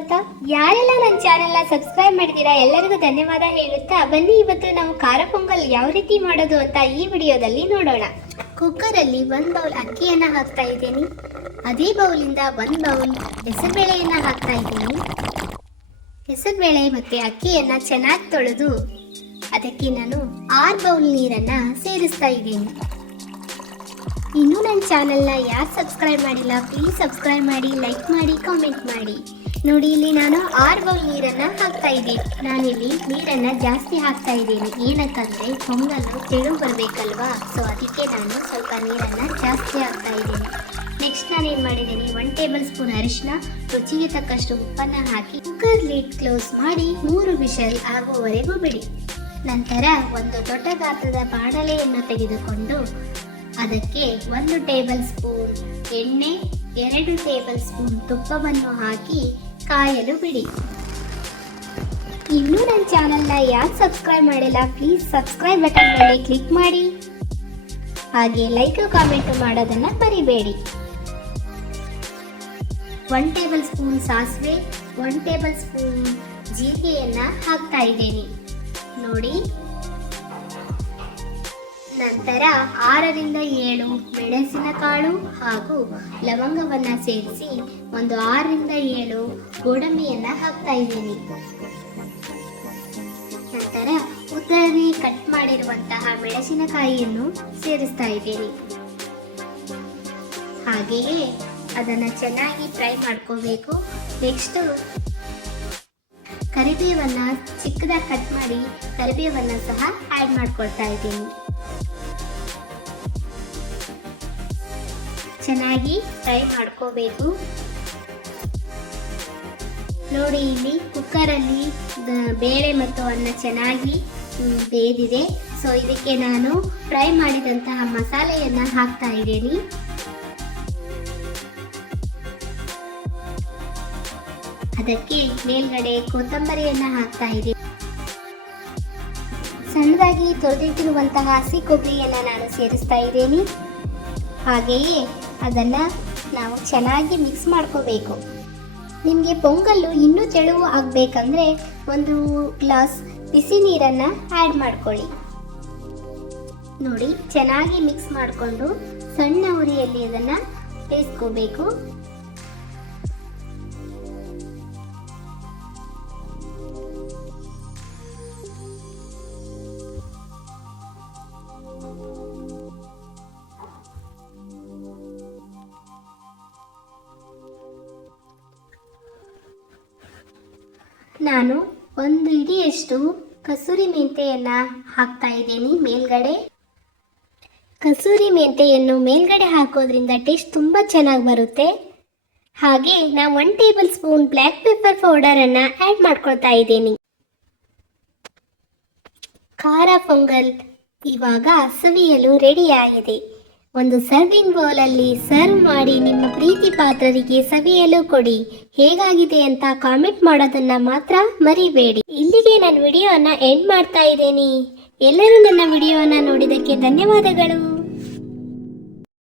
ಸ್ವಾಗತ. ಯಾರೆಲ್ಲ ನನ್ನ ಚಾನೆಲ್ನ ಸಬ್ಸ್ಕ್ರೈಬ್ ಮಾಡಿದ್ದೀರಾ ಎಲ್ಲರಿಗೂ ಧನ್ಯವಾದ ಹೇಳುತ್ತಾ ಬನ್ನಿ ಇವತ್ತು ನಾವು ಖಾರ ಪೊಂಗಲ್ ಯಾವ ರೀತಿ ಮಾಡೋದು ಅಂತ ಈ ವಿಡಿಯೋದಲ್ಲಿ ನೋಡೋಣ. ಕುಕ್ಕರಲ್ಲಿ 1 ಬೌಲ್ ಅಕ್ಕಿಯನ್ನು ಹಾಕ್ತಾ ಇದ್ದೀನಿ. ಅದೇ ಬೌಲಿಂದ 1 ಬೌಲ್ ಹೆಸರುಬೇಳೆಯನ್ನು ಹಾಕ್ತಾ ಇದ್ದೀನಿ. ಹೆಸರುಬೇಳೆ ಮತ್ತು ಅಕ್ಕಿಯನ್ನು ಚೆನ್ನಾಗಿ ತೊಳೆದು ಅದಕ್ಕೆ ನಾನು 6 ಬೌಲ್ ನೀರನ್ನು ಸೇರಿಸ್ತಾ ಇದ್ದೀನಿ. ಇನ್ನೂ ನನ್ನ ಚಾನೆಲ್ನ ಯಾರು ಸಬ್ಸ್ಕ್ರೈಬ್ ಮಾಡಿಲ್ಲ ಪ್ಲೀಸ್ ಸಬ್ಸ್ಕ್ರೈಬ್ ಮಾಡಿ, ಲೈಕ್ ಮಾಡಿ, ಕಾಮೆಂಟ್ ಮಾಡಿ. ನೋಡಿ ಇಲ್ಲಿ ನಾನು 6 ಬೌಲ್ ನೀರನ್ನು ಹಾಕ್ತಾ ಇದ್ದೀನಿ. ನಾನಿಲ್ಲಿ ನೀರನ್ನು ಜಾಸ್ತಿ ಹಾಕ್ತಾ ಇದ್ದೀನಿ, ಏನಕ್ಕಂದರೆ ಪೊಂಗಲ್ಲು ತೆಳು ಬರಬೇಕಲ್ವಾ, ಸೊ ಅದಕ್ಕೆ ನಾನು ಸ್ವಲ್ಪ ನೀರನ್ನು ಜಾಸ್ತಿ ಹಾಕ್ತಾ ಇದ್ದೀನಿ. ನೆಕ್ಸ್ಟ್ ನಾನೇನು ಮಾಡಿದ್ದೀನಿ, 1 ಟೇಬಲ್ ಸ್ಪೂನ್ ಅರಿಶಿನ, ರುಚಿಗೆ ತಕ್ಕಷ್ಟು ಉಪ್ಪನ್ನು ಹಾಕಿ ಕುಕ್ಕರ್ ಲಿಡ್ ಕ್ಲೋಸ್ ಮಾಡಿ 3 ವಿಷಲ್ ಆಗುವವರೆಗೂ ಬಿಡಿ. ನಂತರ ಒಂದು ದೊಡ್ಡ ಗಾತ್ರದ ಬಾಣಲೆಯನ್ನು ತೆಗೆದುಕೊಂಡು ಅದಕ್ಕೆ 1 ಟೇಬಲ್ ಸ್ಪೂನ್ ಎಣ್ಣೆ, 2 ಟೇಬಲ್ ಸ್ಪೂನ್ ತುಪ್ಪವನ್ನು ಹಾಕಿ ಕಾಯಲು ಬಿಡಿ. ಇನ್ನೂ ನನ್ನ ಚಾನಲ್ನ ಯಾರು ಸಬ್ಸ್ಕ್ರೈಬ್ ಮಾಡಿಲ್ಲ ಪ್ಲೀಸ್ ಸಬ್ಸ್ಕ್ರೈಬ್ ಬಟನ್ ಮೇಲೆ ಕ್ಲಿಕ್ ಮಾಡಿ, ಹಾಗೆ ಲೈಕ್ ಕಾಮೆಂಟ್ ಮಾಡೋದನ್ನು ಮರಿಬೇಡಿ. 1 ಟೇಬಲ್ ಸ್ಪೂನ್ ಸಾಸಿವೆ, 1 ಟೇಬಲ್ ಸ್ಪೂನ್ ಜೀರಿಗೆಯನ್ನು ಹಾಕ್ತಾ ಇದ್ದೀನಿ ನೋಡಿ. ನಂತರ 6ರಿಂದ 7 ಮೆಣಸಿನಕಾಳು ಹಾಗೂ ಲವಂಗವನ್ನು ಸೇರಿಸಿ ಒಂದು 6ರಿಂದ 7 ಗೋಡಂಬಿಯನ್ನು ಹಾಕ್ತಾ ಇದ್ದೀನಿ. ನಂತರ ಉದ್ದನೆ ಕಟ್ ಮಾಡಿರುವಂತಹ ಮೆಣಸಿನಕಾಯಿಯನ್ನು ಸೇರಿಸ್ತಾ ಇದ್ದೀನಿ. ಹಾಗೆಯೇ ಅದನ್ನು ಚೆನ್ನಾಗಿ ಫ್ರೈ ಮಾಡ್ಕೋಬೇಕು. ನೆಕ್ಸ್ಟು ಕರಿಬೇವನ್ನು ಚಿಕ್ಕದಾಗಿ ಕಟ್ ಮಾಡಿ ಕರಿಬೇವನ್ನು ಸಹ ಆ್ಯಡ್ ಮಾಡ್ಕೊಳ್ತಾ ಇದ್ದೀನಿ. ಚೆನ್ನಾಗಿ ಫ್ರೈ ಮಾಡ್ಕೋಬೇಕು. ನೋಡಿ ಇಲ್ಲಿ ಕುಕ್ಕರಲ್ಲಿ ಬೇಳೆ ಮತ್ತು ಅನ್ನ ಚೆನ್ನಾಗಿ ಬೇದಿದೆ. ಸೊ ಇದಕ್ಕೆ ನಾನು ಫ್ರೈ ಮಾಡಿದಂತಹ ಮಸಾಲೆಯನ್ನು ಹಾಕ್ತಾ ಇದ್ದೀನಿ. ಅದಕ್ಕೆ ಮೇಲ್ಗಡೆ ಕೊತ್ತಂಬರಿಯನ್ನು ಹಾಕ್ತಾ ಇದ್ದೀನಿ. ಸಣ್ಣದಾಗಿ ತೊಳೆದಿಟ್ಟಿರುವಂತಹ ಹಸಿ ಕೊಬ್ಬರಿಯನ್ನು ನಾನು ಸೇರಿಸ್ತಾ ಇದ್ದೀನಿ. ಹಾಗೆಯೇ ಅದನ್ನು ನಾವು ಚೆನ್ನಾಗಿ ಮಿಕ್ಸ್ ಮಾಡ್ಕೋಬೇಕು. ನಿಮಗೆ ಪೊಂಗಲ್ಲು ಇನ್ನೂ ತೆಳುವು ಆಗಬೇಕಂದ್ರೆ 1 ಗ್ಲಾಸ್ ಬಿಸಿ ನೀರನ್ನು ಆ್ಯಡ್ ಮಾಡ್ಕೊಳ್ಳಿ. ನೋಡಿ ಚೆನ್ನಾಗಿ ಮಿಕ್ಸ್ ಮಾಡಿಕೊಂಡು ಸಣ್ಣ ಉರಿಯಲ್ಲಿ ಅದನ್ನು ಬೇಯಿಸ್ಕೋಬೇಕು. ನಾನು 1 ಹಿಡಿಯಷ್ಟು ಕಸೂರಿ ಮೆಂತೆಯನ್ನು ಹಾಕ್ತಾ ಇದ್ದೀನಿ ಮೇಲ್ಗಡೆ. ಕಸೂರಿ ಮೆಂತೆಯನ್ನು ಮೇಲ್ಗಡೆ ಹಾಕೋದ್ರಿಂದ ಟೇಸ್ಟ್ ತುಂಬ ಚೆನ್ನಾಗಿ ಬರುತ್ತೆ. ಹಾಗೆ ನಾನು 1 ಟೇಬಲ್ ಸ್ಪೂನ್ ಬ್ಲ್ಯಾಕ್ ಪೆಪ್ಪರ್ ಪೌಡರನ್ನು ಆ್ಯಡ್ ಮಾಡ್ಕೊಳ್ತಾ ಇದ್ದೀನಿ. ಖಾರ ಪೊಂಗಲ್ ಇವಾಗ ಸವಿಯಲು ರೆಡಿಯಾಗಿದೆ. ಒಂದು ಸರ್ವಿಂಗ್ ಬೌಲಲ್ಲಿ ಸರ್ವ್ ಮಾಡಿ ನಿಮ್ಮ ಪ್ರೀತಿ ಪಾತ್ರರಿಗೆ ಸವಿಯಲು ಕೊಡಿ. ಹೇಗಾಗಿದೆ ಅಂತ ಕಾಮೆಂಟ್ ಮಾಡೋದನ್ನ ಮಾತ್ರ ಮರಿಬೇಡಿ. ಇಲ್ಲಿಗೆ ನಾನು ವಿಡಿಯೋನ ಎಂಡ್ ಮಾಡ್ತಾ ಇದ್ದೀನಿ. ಎಲ್ಲರೂ ನನ್ನ ವಿಡಿಯೋನ ನೋಡಿದ್ದಕ್ಕೆ ಧನ್ಯವಾದಗಳು.